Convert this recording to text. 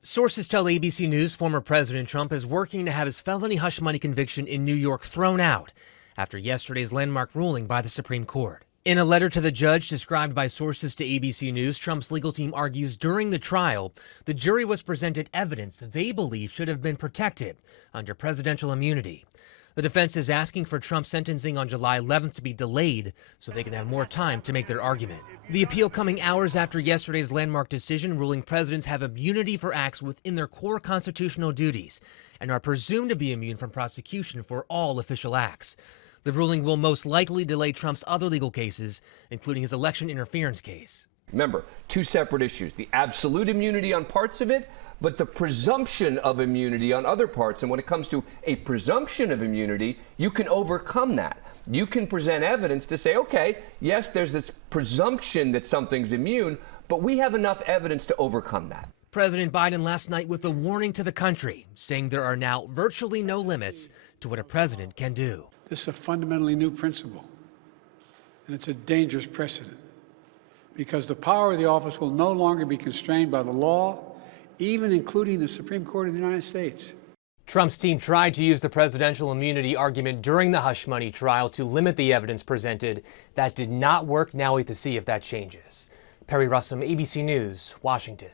Sources tell ABC News former President Trump is working to have his felony hush money conviction in New York thrown out after yesterday's landmark ruling by the Supreme Court. In a letter to the judge described by sources to ABC News, Trump's legal team argues during the trial, the jury was presented evidence that they believe should have been protected under presidential immunity. The defense is asking for Trump's sentencing on July 11th to be delayed so they can have more time to make their argument. The appeal coming hours after yesterday's landmark decision ruling presidents have immunity for acts within their core constitutional duties and are presumed to be immune from prosecution for all official acts. The ruling will most likely delay Trump's other legal cases, including his election interference case. Remember, two separate issues, the absolute immunity on parts of it, but the presumption of immunity on other parts. And when it comes to a presumption of immunity, you can overcome that. You can present evidence to say, okay, yes, there's this presumption that something's immune, but we have enough evidence to overcome that. President Biden last night with a warning to the country, saying there are now virtually no limits to what a president can do. This is a fundamentally new principle, and it's a dangerous precedent, because the power of the office will no longer be constrained by the law, even including the Supreme Court of the United States. Trump's team tried to use the presidential immunity argument during the hush money trial to limit the evidence presented. That did not work. Now we have to see if that changes. Perry Russum, ABC News, Washington.